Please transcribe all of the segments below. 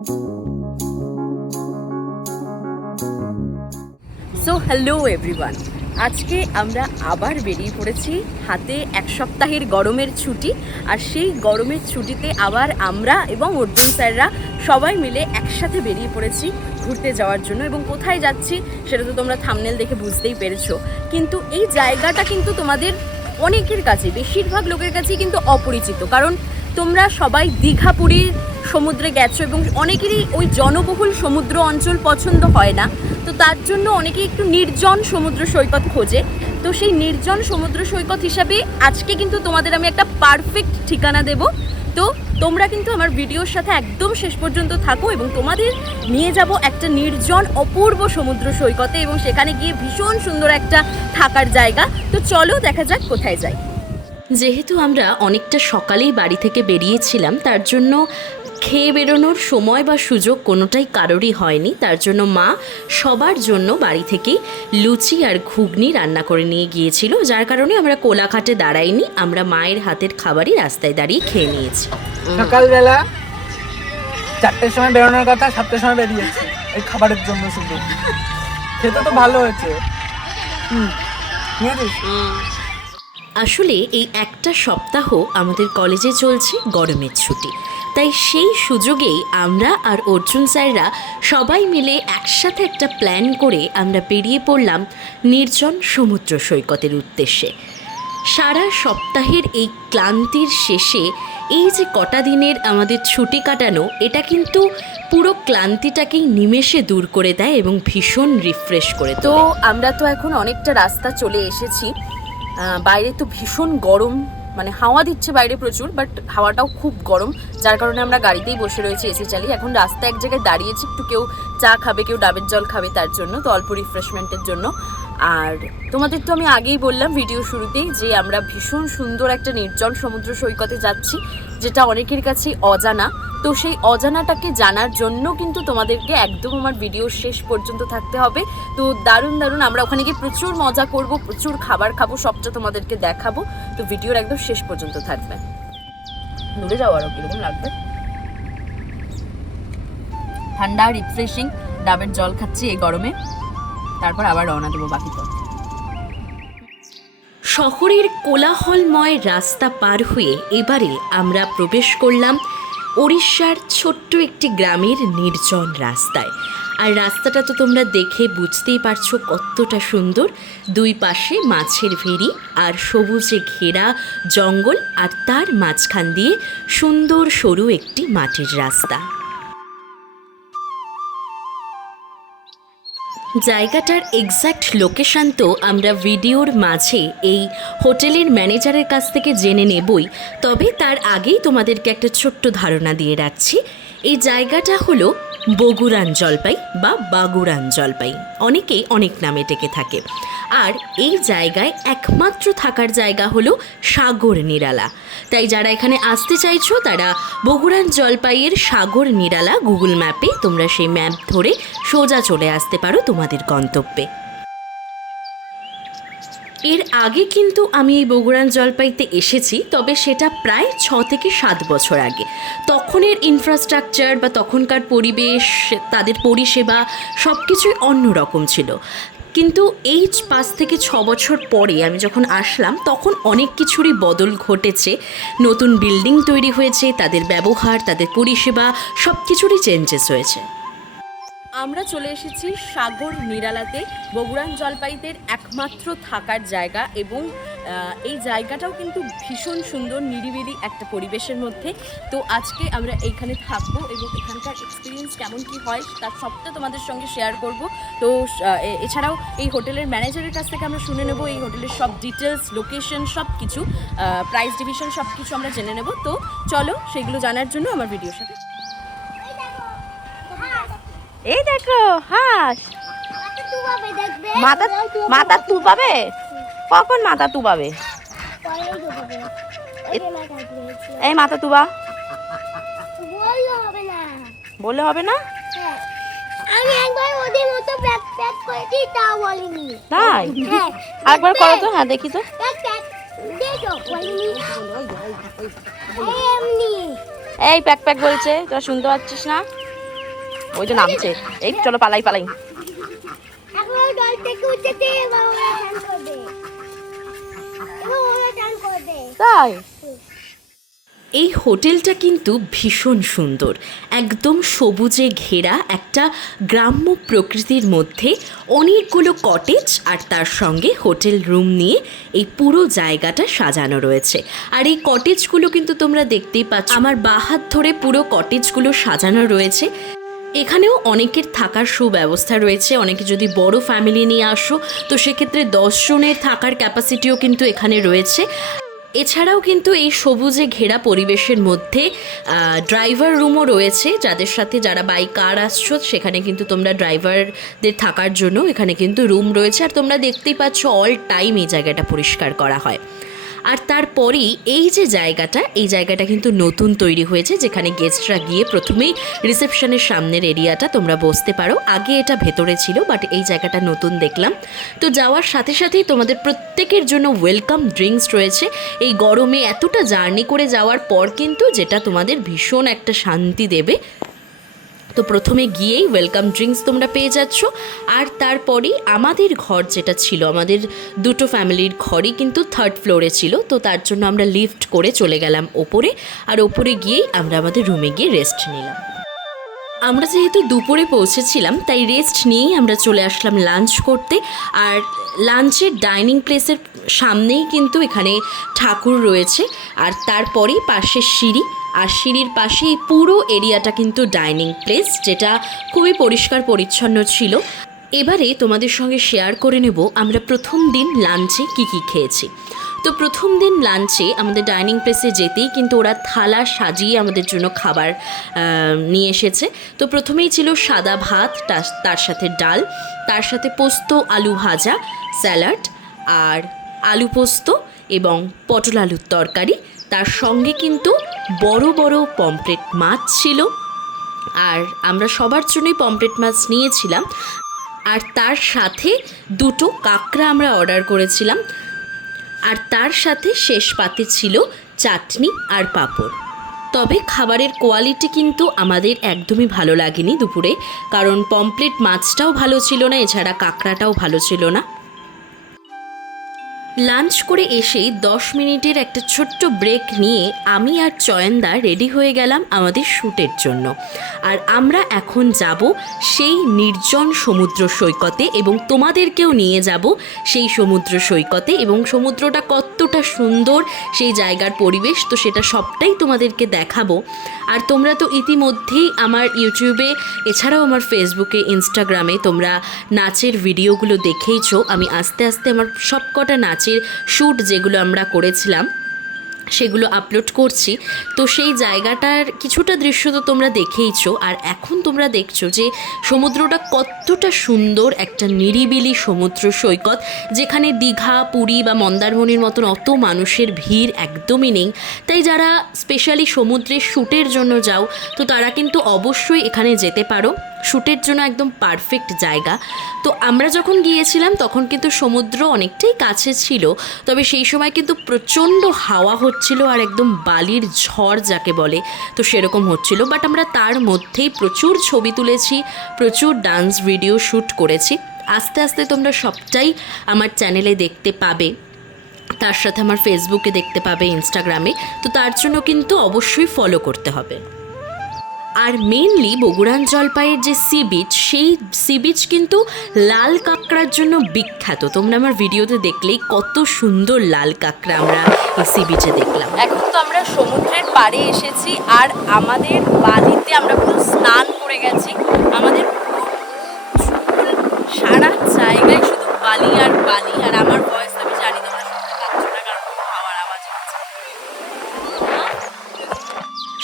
So hello everyone, আজকে আমরা আবার বেরিয়ে পড়েছি। হাতে এক সপ্তাহের গরমের ছুটি, আর সেই গরমের ছুটিতে আবার আমরা এবং অর্জুন স্যাররা সবাই মিলে একসাথে বেরিয়ে পড়েছি ঘুরতে যাওয়ার জন্য। এবং কোথায় যাচ্ছি সেটা তো তোমরা থাম্বনেল দেখে বুঝতেই পেরেছো, কিন্তু এই জায়গাটা কিন্তু তোমাদের অনেকের কাছে, বেশিরভাগ লোকের কাছেই কিন্তু অপরিচিত। কারণ তোমরা সবাই দীঘা পুরীর সমুদ্রে গেছো এবং অনেকেরই ওই জনবহুল সমুদ্র অঞ্চল পছন্দ হয় না, তো তার জন্য অনেকেই একটু নির্জন সমুদ্র সৈকত খোঁজে। তো সেই নির্জন সমুদ্র সৈকত হিসাবে আজকে কিন্তু তোমাদের আমি একটা পারফেক্ট ঠিকানা দেব। তো তোমরা কিন্তু আমার ভিডিওর সাথে একদম শেষ পর্যন্ত থাকো এবং তোমাদের নিয়ে যাব একটা নির্জন অপূর্ব সমুদ্র সৈকতে, এবং সেখানে গিয়ে ভীষণ সুন্দর একটা থাকার জায়গা। তো চলো দেখা যাক কোথায় যাই। যেহেতু আমরা অনেকটা সকালেই বাড়ি থেকে বেরিয়েছিলাম, তার জন্য খেয়ে বেরোনোর সময় বা সুযোগ কোনোটাই কারোরই হয়নি। তার জন্য মা সবার জন্য বাড়ি থেকে লুচি আর ঘুগনি রান্না করে নিয়ে গিয়েছিল, যার কারণে আমরা কোলাঘাটে দাঁড়াইনি, আমরা মায়ের হাতের খাবারই রাস্তায় দাঁড়িয়ে খেয়ে নিয়েছি। সকালবেলা 4টের সময় বেরোনোর কথা, 7টের সময় বেরিয়েছি এই খাবারের জন্য। শুধু খেতে তো ভালো হয়েছে। আসলে এই একটা সপ্তাহ আমাদের কলেজে চলছে গরমের ছুটি, তাই সেই সুযোগেই আমরা আর অর্জুন স্যাররা সবাই মিলে একসাথে একটা প্ল্যান করে আমরা বেরিয়ে পড়লাম নির্জন সমুদ্র সৈকতের উদ্দেশ্যে। সারা সপ্তাহের এই ক্লান্তির শেষে এই যে কটা দিনের আমাদের ছুটি কাটানো, এটা কিন্তু পুরো ক্লান্তিটাকেই নিমেষে দূর করে দেয় এবং ভীষণ রিফ্রেশ করে। তো আমরা তো এখন অনেকটা রাস্তা চলে এসেছি। বাইরে তো ভীষণ গরম, মানে হাওয়া দিচ্ছে বাইরে প্রচুর, বাট হাওয়াটাও খুব গরম, যার কারণে আমরা গাড়িতেই বসে রয়েছি এসি চালিয়ে। এখন রাস্তায় এক জায়গায় দাঁড়িয়েছি, একটু কেউ চা খাবে, কেউ ডাবের জল খাবে, তার জন্য, তো অল্প রিফ্রেশমেন্টের জন্য। আর তোমাদের তো আমি আগেই বললাম ভিডিও শুরুতেই যে আমরা ভীষণ সুন্দর একটা নির্জন সমুদ্র সৈকতে যাচ্ছি, যেটা অনেকের কাছেই অজানা। তো সেই অজানাটাকে জানার জন্য কিন্তু তোমাদেরকে একদম আমার ভিডিও শেষ পর্যন্ত থাকতে হবে। তো দারুণ দারুণ আমরা ওখানে গিয়ে প্রচুর মজা করব, প্রচুর খাবার খাবো, সবটা তোমাদেরকে দেখাবো। তো ভিডিওর একদম শেষ পর্যন্ত থাকবে। দূরে যাওয়া আরও কীরকম লাগবে, ঠান্ডা রিফ্রেশিং ডাবের জল খাচ্ছি এই গরমে, তারপর আবার রওনা দেবো বাকি পথ। শহরের কোলাহলময় রাস্তা পার হয়ে এবারে আমরা প্রবেশ করলাম ওড়িশার ছোট্ট একটি গ্রামের নির্জন রাস্তায়। আর রাস্তাটা তো তোমরা দেখে বুঝতেই পারছো কতটা সুন্দর। দুই পাশে মাছের ভেড়ি আর সবুজে ঘেরা জঙ্গল, আর তার মাঝখান দিয়ে সুন্দর সরু একটি মাটির রাস্তা। জায়গাটার এক্স্যাক্ট লোকেশান তো আমরা ভিডিওর মাঝে এই হোটেলের ম্যানেজারের কাছ থেকে জেনে নেবই, তবে তার আগেই তোমাদেরকে একটা ছোট্ট ধারণা দিয়ে রাখছি। এই জায়গাটা হলো বগুড়ান জলপাই বা বাগুড়ান জলপাই, অনেকেই অনেক নামে ডেকে থাকে। আর এই জায়গায় একমাত্র থাকার জায়গা হলো সাগর নিরালা। তাই যারা এখানে আসতে চাইছো তারা বগুড়ান জলপাইয়ের সাগর নিরালা গুগল ম্যাপে তোমরা সেই ম্যাপ ধরে সোজা চলে আসতে পারো তোমাদের গন্তব্যে। এর আগে কিন্তু আমি এই বগুড়ান জলপাইতে এসেছি, তবে সেটা প্রায় 6 থেকে 7 বছর আগে। তখনের ইনফ্রাস্ট্রাকচার বা তখনকার পরিবেশ, তাদের পরিষেবা সব কিছুই অন্যরকম ছিল। কিন্তু এই 5 থেকে 6 বছর পরে আমি যখন আসলাম, তখন অনেক কিছুরই বদল ঘটেছে। নতুন বিল্ডিং তৈরি হয়েছে, তাদের ব্যবহার, তাদের পরিষেবা সব কিছুরই চেঞ্জেস হয়েছে। আমরা চলে এসেছি সাগর নিরালাতে, বগুড়ান জলপাইদের একমাত্র থাকার জায়গা, এবং এই জায়গাটাও কিন্তু ভীষণ সুন্দর, নিরিবিলি একটা পরিবেশের মধ্যে। তো আজকে আমরা এইখানে থাকবো এবং এখানকার এক্সপিরিয়েন্স কেমন কি হয় তার সবটা তোমাদের সঙ্গে শেয়ার করব। তো এছাড়াও এই হোটেলের ম্যানেজারের কাছ থেকে আমরা শুনে নেব এই হোটেলের সব ডিটেলস, লোকেশন, সব কিছু, প্রাইস ডিভিশন সব কিছু আমরা জেনে নেব। তো চলো সেগুলো জানার জন্য আমার ভিডিওর সাথে। এই দেখো হাঁস, মাথা তুবাবে, কখন মাথা তুবাবে? এই মাথা তুবা বললে হবে না? আমি একবার ওদের মতো ব্যাক প্যাক করেছি, তাও বলিনি। তাই? আরেকবার করো তো। হ্যাঁ দেখি তো। দেখো বলিনি। এমনি এই প্যাক প্যাক বলছে, তোরা শুনতে পাচ্ছিস না? ওই যে নামছে। এই চলো পালাই পালাই। এখন জল থেকে উঠেছে এবার ওরা টান করবে। এবার ওরা টান করবে। তাই এই হোটেলটা কিন্তু ভীষণ সুন্দর, একদম সবুজে ঘেরা একটা গ্রাম্য প্রকৃতির মধ্যে অনেকগুলো কটেজ আর তার সঙ্গে হোটেল রুম নিয়ে এই পুরো জায়গাটা সাজানো রয়েছে। আর এই কটেজগুলো কিন্তু তোমরা দেখতেই পাচ্ছ, আমার বাঁ হাত ধরে পুরো কটেজগুলো সাজানো রয়েছে। এখানেও অনেকের থাকার সুব্যবস্থা রয়েছে। অনেকে যদি বড় ফ্যামিলি নিয়ে আসো তো সেক্ষেত্রে 10 জনের থাকার ক্যাপাসিটিও কিন্তু এখানে রয়েছে। এছাড়াও কিন্তু এই সবুজে ঘেরা পরিবেশের মধ্যে ড্রাইভার রুমও রয়েছে, যাদের সাথে যারা বাই কার আসছো সেখানে কিন্তু তোমরা ড্রাইভারদের থাকার জন্য এখানে কিন্তু রুম রয়েছে। আর তোমরা দেখতেই পাচ্ছ অল টাইম এই জায়গাটা পরিষ্কার করা হয়। আর তারপরেই এই যে জায়গাটা, এই জায়গাটা কিন্তু নতুন তৈরি হয়েছে, যেখানে গেস্টরা গিয়ে প্রথমেই রিসেপশনের সামনের এরিয়াটা তোমরা বসতে পারো। আগে এটা ভেতরে ছিল, বাট এই জায়গাটা নতুন দেখলাম। তো যাওয়ার সাথে সাথেই তোমাদের প্রত্যেকের জন্য ওয়েলকাম ড্রিঙ্কস রয়েছে। এই গরমে এতটা জার্নি করে যাওয়ার পর কিন্তু যেটা তোমাদের ভীষণ একটা শান্তি দেবে। তো প্রথমে গিয়েই ওয়েলকাম ড্রিঙ্কস তোমরা পেয়ে যাচ্ছ। আর তারপরেই আমাদের ঘর যেটা ছিল, আমাদের দুটো ফ্যামিলির ঘরই কিন্তু 3rd ফ্লোরে ছিল। তো তার জন্য আমরা লিফট করে চলে গেলাম ওপরে। আর ওপরে গিয়েই আমরা আমাদের রুমে গিয়ে রেস্ট নিলাম। আমরা যেহেতু দুপুরে পৌঁছেছিলাম তাই রেস্ট নিয়েই আমরা চলে আসলাম লাঞ্চ করতে। আর লাঞ্চের ডাইনিং প্লেসের সামনেই কিন্তু এখানে ঠাকুর রয়েছে। আর তারপরেই পাশে সিঁড়ি, আর সিঁড়ির পাশেই পুরো এরিয়াটা কিন্তু ডাইনিং প্লেস, যেটা খুবই পরিষ্কার পরিচ্ছন্ন ছিল। এবারে তোমাদের সঙ্গে শেয়ার করে নেব আমরা প্রথম দিন লাঞ্চে কী কী খেয়েছি। তো প্রথম দিন লাঞ্চে আমাদের ডাইনিং প্লেসে যেতেই কিন্তু ওরা থালা সাজিয়ে আমাদের জন্য খাবার নিয়ে এসেছে। তো প্রথমেই ছিল সাদা ভাত, তার সাথে ডাল, তার সাথে পোস্ত আলু ভাজা, স্যালাড আর আলু পোস্ত এবং পটল আলুর তরকারি। তার সঙ্গে কিন্তু বড় বড় পমফ্রেট মাছ ছিল। আর আমরা সবার জন্যই পমফ্রেট মাছ নিয়েছিলাম। আর তার সাথে 2টো কাঁকড়া আমরা অর্ডার করেছিলাম। আর তার সাথে শেষ পাতে ছিল চাটনি আর পাঁপড়। তবে খাবারের কোয়ালিটি কিন্তু আমাদের একদমই ভালো লাগেনি দুপুরে, কারণ পমফ্রেট মাছটাও ভালো ছিল না, এছাড়া কাঁকড়াটাও ভালো ছিল না। লাঞ্চ করে এসেই 10 মিনিটের একটা ছোট্ট ব্রেক নিয়ে আমি আর চয়নদা রেডি হয়ে গেলাম আমাদের শ্যুটের জন্য। আর আমরা এখন যাব সেই নির্জন সমুদ্র সৈকতে এবং তোমাদেরকেও নিয়ে যাব সেই সমুদ্র সৈকতে। এবং সমুদ্রটা কতটা সুন্দর, সেই জায়গার পরিবেশ, তো সেটা সবটাই তোমাদেরকে দেখাবো। আর তোমরা তো ইতিমধ্যেই আমার ইউটিউবে এছাড়াও আমার ফেসবুকে, ইনস্টাগ্রামে তোমরা নাচের ভিডিওগুলো দেখেইছো। আমি আস্তে আস্তে আমার সবকটা নাচের শ্যুট যেগুলো আমরা করেছিলাম সেগুলো আপলোড করছি। তো সেই জায়গাটার কিছুটা দৃশ্য তো তোমরা দেখেইছো। আর এখন তোমরা দেখছো যে সমুদ্রটা কতটা সুন্দর, একটা নিরিবিলি সমুদ্র সৈকত, যেখানে দীঘা, পুরী বা মন্দারমণির মতন অত মানুষের ভিড় একদমই নেই। তাই যারা স্পেশালি সমুদ্রের শ্যুটের জন্য যাও তো তারা কিন্তু অবশ্যই এখানে যেতে পারো। শ্যুটের জন্য একদম পারফেক্ট জায়গা। তো আমরা যখন গিয়েছিলাম তখন কিন্তু সমুদ্র অনেকটাই কাছে ছিল, তবে সেই সময় কিন্তু প্রচণ্ড হাওয়া হচ্ছিল আর একদম বালির ঝড় যাকে বলে, তো সেরকম হচ্ছিল। বাট আমরা তার মধ্যেই প্রচুর ছবি তুলেছি, প্রচুর ডান্স ভিডিও শ্যুট করেছি। আস্তে আস্তে তোমরা সবটাই আমার চ্যানেলে দেখতে পাবে, তার সাথে আমার ফেসবুকে দেখতে পাবে, ইনস্টাগ্রামে। তো তার জন্য কিন্তু অবশ্যই ফলো করতে হবে। আর মেনলি বগুড়ান জলপাইয়ের যে সি বিচ, সেই সি বিচ কিন্তু লাল কাঁকড়ার জন্য বিখ্যাত। তোমরা আমার ভিডিওতে দেখলেই কত সুন্দর লাল কাঁকড়া আমরা এই সি বিচে দেখলাম। এখন তো আমরা সমুদ্রের পাড়ে এসেছি আর আমাদের বালিতে আমরা পুরো স্নান করে গেছি। আমাদের সারা জায়গায় শুধু বালি আর বালি। আর আমার ভয়েস আমি জানি তোমরা শুনতে পাচ্ছ না, কারণ হাওয়ার আওয়াজ হচ্ছে।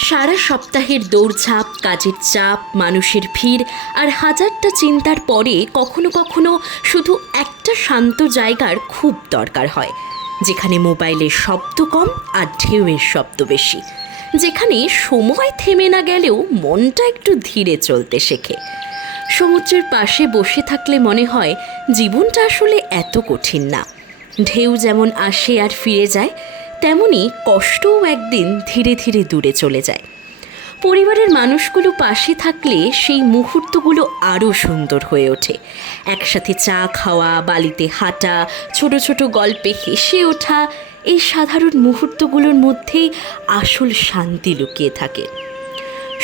সারা সপ্তাহের দৌড়ঝাঁপ, কাজের চাপ, মানুষের ভিড় আর হাজারটা চিন্তার পরে কখনো কখনো শুধু একটা শান্ত জায়গার খুব দরকার হয়, যেখানে মোবাইলের শব্দ কম আর ঢেউয়ের শব্দ বেশি, যেখানে সময় থেমে না গেলেও মনটা একটু ধীরে চলতে শেখে। সমুদ্রের পাশে বসে থাকলে মনে হয় জীবনটা আসলে এত কঠিন না। ঢেউ যেমন আসে আর ফিরে যায়, তেমনি কষ্টও একদিন ধীরে ধীরে দূরে চলে যায়। পরিবারের মানুষগুলো পাশে থাকলে সেই মুহূর্তগুলো আরও সুন্দর হয়ে ওঠে। একসাথে চা খাওয়া, বালিতে হাঁটা, ছোট ছোট গল্পে হেসে ওঠা, এই সাধারণ মুহূর্তগুলোর মধ্যেই আসল শান্তি লুকিয়ে থাকে।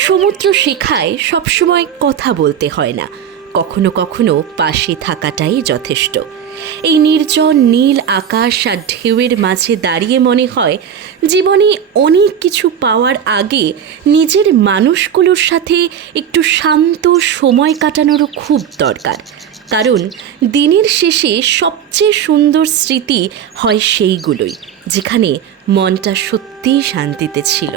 সমুদ্র শেখায় সবসময় কথা বলতে হয় না, কখনো কখনো পাশে থাকাটাই যথেষ্ট। এই নির্জন নীল আকাশ আর ঢেউয়ের মাঝে দাঁড়িয়ে মনে হয় জীবনে অনেক কিছু পাওয়ার আগে নিজের মানুষগুলোর সাথে একটু শান্ত সময় কাটানোরও খুব দরকার। কারণ দিনের শেষে সবচেয়ে সুন্দর স্মৃতি হয় সেইগুলোই যেখানে মনটা সত্যিই শান্তিতে ছিল।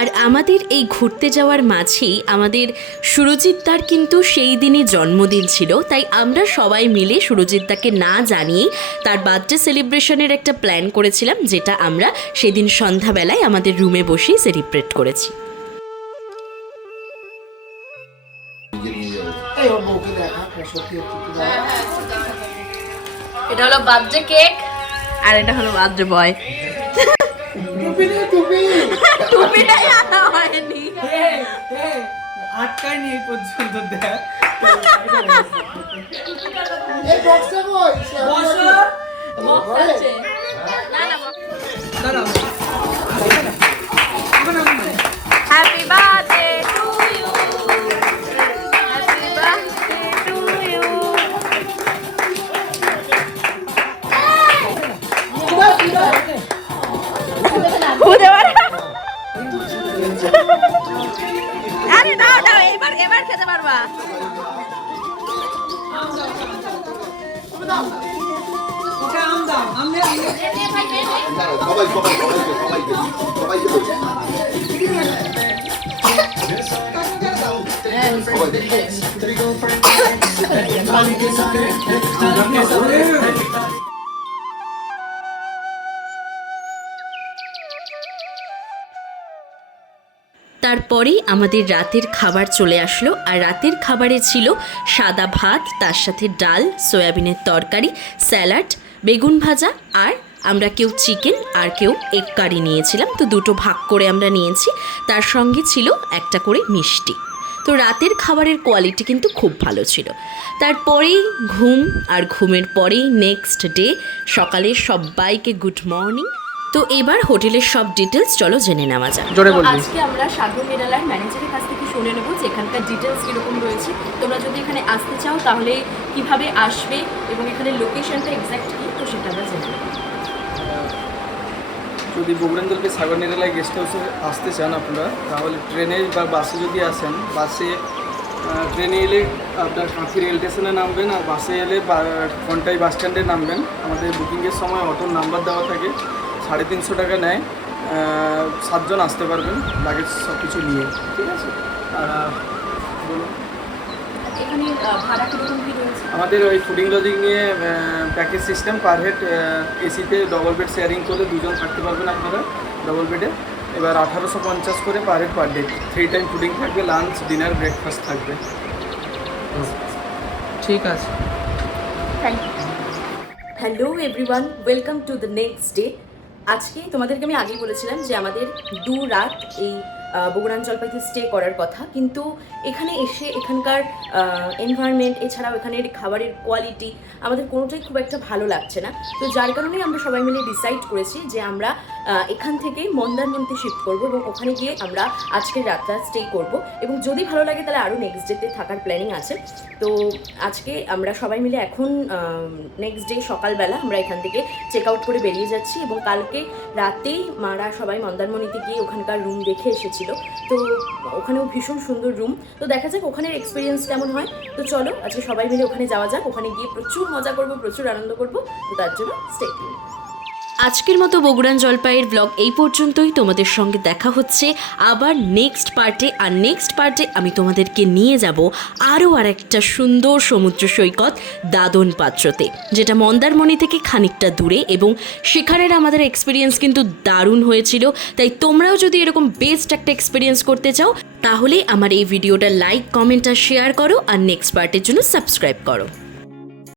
আর আমাদের এই ঘুরতে যাওয়ার মাঝেই আমাদের সুরজিৎদার কিন্তু সেই দিনই জন্মদিন ছিল, তাই আমরা সবাই মিলে সুরজিৎদাকে না জানিয়েই তার বার্থডে সেলিব্রেশনের একটা প্ল্যান করেছিলাম, যেটা আমরা সেদিন সন্ধ্যাবেলায় আমাদের রুমে বসেই সেলিব্রেট করেছি। এটা হলো বার্থডে কেক আর এটা হলো বার্থডে বয়। টুপিটাই আনা হয়নি। আটকায়নি এই পর্যন্ত দেখ। Happy birthday to you, happy birthday to you. আরে দাও দাও, এবার খেতে পারবা। তারপরেই আমাদের রাতের খাবার চলে আসলো, আর রাতের খাবারে ছিল সাদা ভাত, তার সাথে ডাল, সয়াবিনের তরকারি, স্যালাড, বেগুন ভাজা, আর আমরা কেউ চিকেন আর কেউ এগ কারি নিয়েছিলাম। তো দুটো ভাগ করে আমরা নিয়েছি, তার সঙ্গে ছিল একটা করে মিষ্টি। তো রাতের খাবারের কোয়ালিটি কিন্তু খুব ভালো ছিল। তারপরেই ঘুম, আর ঘুমের পরেই নেক্সট ডে সকালে সবাইকে গুড মর্নিং। তো এবার হোটেলের সব ডিটেলস চলো জেনে নেওয়া যাক। জোরে তো বলবি। আজকে আমরা সাগর মেডালার ম্যানেজারের কাছ থেকে শুনে নেব যে এখানকার ডিটেলস কীরকম রয়েছে। তোমরা যদি এখানে আসতে চাও তাহলে কিভাবে আসবে এবং এখানে লোকেশনটা এক্স্যাক্ট কী, তো সেটা আমরা জেনে নেব। যদি বগুড়াঞ্চলকে সাগর নিরালায় গেস্ট হাউসে আসতে চান আপনারা, তাহলে ট্রেনে বা বাসে যদি আসেন, ট্রেনে এলে আপনার কাঁথি রেল স্টেশনে নামবেন, আর বাসে এলে কন্টাই বাস স্ট্যান্ডে নামবেন। আমাদের বুকিংয়ের সময় অটোর নাম্বার দেওয়া থাকে, 350 টাকা নেয়, 7 জন আসতে পারবেন লাগেজ সব কিছু নিয়ে, ঠিক আছে? বলুন। এখানে ভাড়া কীরকম কী রয়েছে? আমাদের ওই ফুডিং লজিং নিয়ে প্যাকেজ সিস্টেম, পার হেড এসিতে ডবল বেড শেয়ারিং করে 2 জন থাকতে পারবেন আপনারা ডবল বেডে। এবার 1850 করে per head per day. 3 time fooding থাকবে, লাঞ্চ, ডিনার, ব্রেকফাস্ট থাকবে। ঠিক আছে। Thank you. Hello everyone, welcome to the next day. আজকে তোমাদেরকে আমি আগেই বলেছিলাম যে আমাদের 2 রাত এই বগুড়ান জলপাইতে স্টে করার কথা, কিন্তু এখানে এসে এখানকার এনভায়রনমেন্ট, এছাড়াও এখানের খাবারের কোয়ালিটি আমাদের কোনোটাই খুব একটা ভালো লাগছে না। তো যার কারণেই আমরা সবাই মিলে ডিসাইড করেছি যে আমরা এখান থেকে মন্দারমণিতে শিফট করবো এবং ওখানে গিয়ে আমরা আজকের রাতটা স্টে করব, এবং যদি ভালো লাগে তাহলে আরও নেক্সট ডেতে থাকার প্ল্যানিং আছে। তো আজকে আমরা সবাই মিলে এখন নেক্সট ডে সকালবেলা আমরা এখান থেকে চেক আউট করে বেরিয়ে যাচ্ছি, এবং কালকে রাতেই মারা সবাই মন্দারমণিতে গিয়ে ওখানকার রুম দেখে এসেছিল। তো ওখানেও ভীষণ সুন্দর রুম, তো দেখা যাক ওখানের এক্সপিরিয়েন্স কেমন হয়। তো চলো আজকে সবাই মিলে ওখানে যাওয়া যাক, ওখানে গিয়ে প্রচুর মজা করব, প্রচুর আনন্দ করব। তো তার জন্য স্টে টিউনড। আজকের মতো বগুড়ান জলপাইয়ের ব্লগ এই পর্যন্তই। তোমাদের সঙ্গে দেখা হচ্ছে আবার নেক্সট পার্টে, আর নেক্সট পার্টে আমি তোমাদেরকে নিয়ে যাব আরও একটা সুন্দর সমুদ্র সৈকত দাদন পাত্রতে, যেটা মন্দারমণি থেকে খানিকটা দূরে, এবং সেখানের আমাদের এক্সপিরিয়েন্স কিন্তু দারুণ হয়েছিল। তাই তোমরাও যদি এরকম বেস্ট একটা এক্সপিরিয়েন্স করতে চাও তাহলে আমার এই ভিডিওটা লাইক, কমেন্ট আর শেয়ার করো, আর নেক্সট পার্টের জন্য সাবস্ক্রাইব করো।